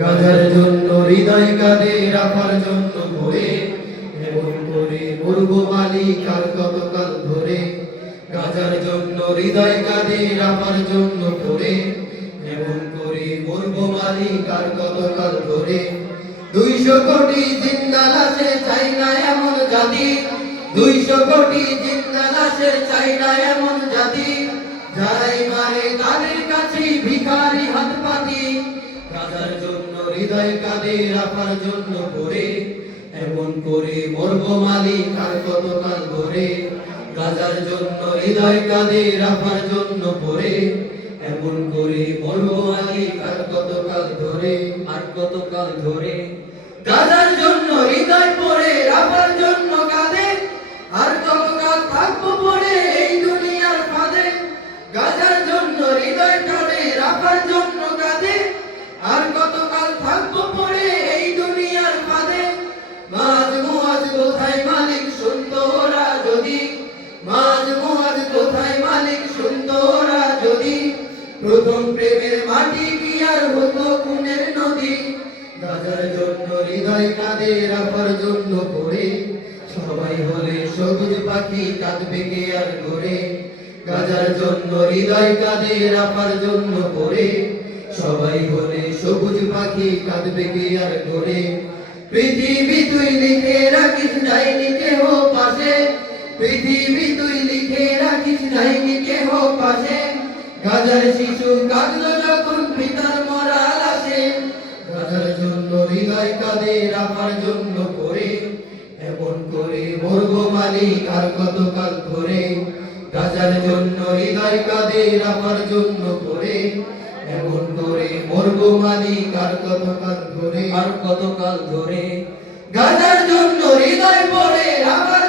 গাজার জন্য, হৃদয় কাঁদে রাখার জন্য ভরে এমন করে মরব মালিক আর কতকাল ধরে। গাজার জন্য, হৃদয় কাঁদে রাখার জন্য ভরে এমন করে মরব মালিক আর কতকাল ধরে। দুইশো কোটি জিন্দা লাশে চাই না এমন জাতি। দুইশো কোটি জিন্দা লাশে চাই না এমন জাতি। যারাই মারে তাদের কাছে ভিখারি গাজার জন্য, হৃদয় কাঁদে রাখার জন্য করে, এমন করে মর্গ মালিক আর কতকাল ধরে। গাজার জন্য, হৃদয় কাঁদে রাখার জন্য করে, এমন করে মর্গ মালিক আর কতকাল ধরে, আর কতকাল ধরে। গাজার জন্য আর হতো খুনের নদী। গাজার জন্য হৃদয় কাঁদে রাখার জন্য করে সবাই হলে সবুজ পাখি কাঁদবে কে আর করে গাজার জন্য হৃদয় কাঁদে রাখার জন্য করে সবাই হলে সবুজ পাখি কাঁদবে কে আর করে পৃথিবী তুই লিখে রাখিস, যাইনি কেহ পাশে। পৃথিবী তুই লিখে রাখিস, যাইনি কেহ পাশে। গাজার শিশু কাঁদলো যখন পিতার মরা লাশে গাজার জন্য হৃদয় কাঁদে রাখার জন্য করে এমন করে মর্গ মালিক আর কতকাল ধরে গাজার জন্য হৃদয় কাঁদে রাখার জন্য করে এমন করে মর্গ মালিক আর কতকাল ধরে আর কতকাল ধরে গাজার জন্য হৃদয় পড়ে রাখার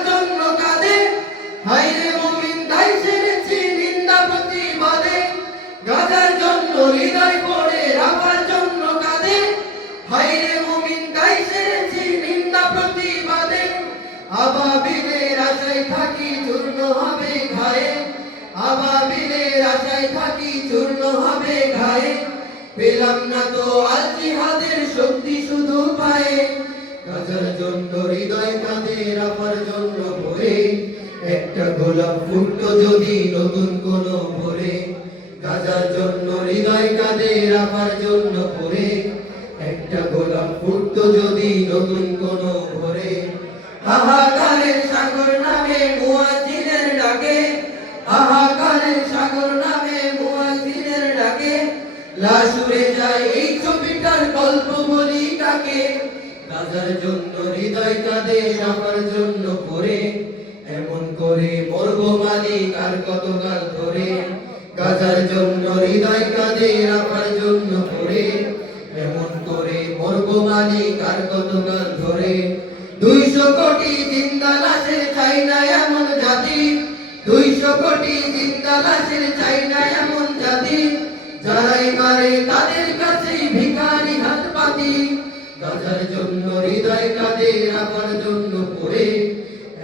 আবাবিলের আশায় থাকি চূর্ণ হবে ঘায়ে। পেলাম না তো আল জিহাদের শক্তি শুধু পায়ে। গাজার জন্য, হৃদয় কাঁদে রাখার জন্য ভরে। একটা গোলাপ ফুটতো যদি নতুন কোন ভরে। গাজার জন্য, হৃদয় কাঁদে রাখার জন্য ভরে। একটা গোলাপ ফুটতো যদি নতুন কোন ভরে। হাহাকারের লাশ যায়, এই ছবিটার গল্প বলি কাকে গাজার জন্য হৃদয় কাঁদে আমার জন্য পড়ে এমন করে মরব মালিক আর কতকাল ধরে। গাজার জন্য হৃদয় কাঁদে আমার জন্য পড়ে এমন করে মরব মালিক আর কতকাল ধরে। দুইশো কোটি জিন্দা লাশের চাই না এমন জাতি। দুইশো কোটি জিন্দা লাশের চাই না এমন জাতি। যারাই মারে তাদের কাছেই ভিখারি হাত পাতি জন্য হৃদয় কাঁদে, রাখার জন্য পড়ে।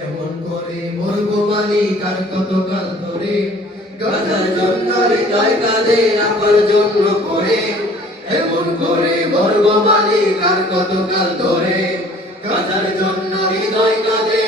এমন করে মরব মালিক আর কতকাল ধরে। গাজার জন্য হৃদয় কাঁদে, রাখার জন্য পড়ে। এমন করে মরব মালিক আর কতকাল ধরে। গাজার জন্য হৃদয় কাঁদে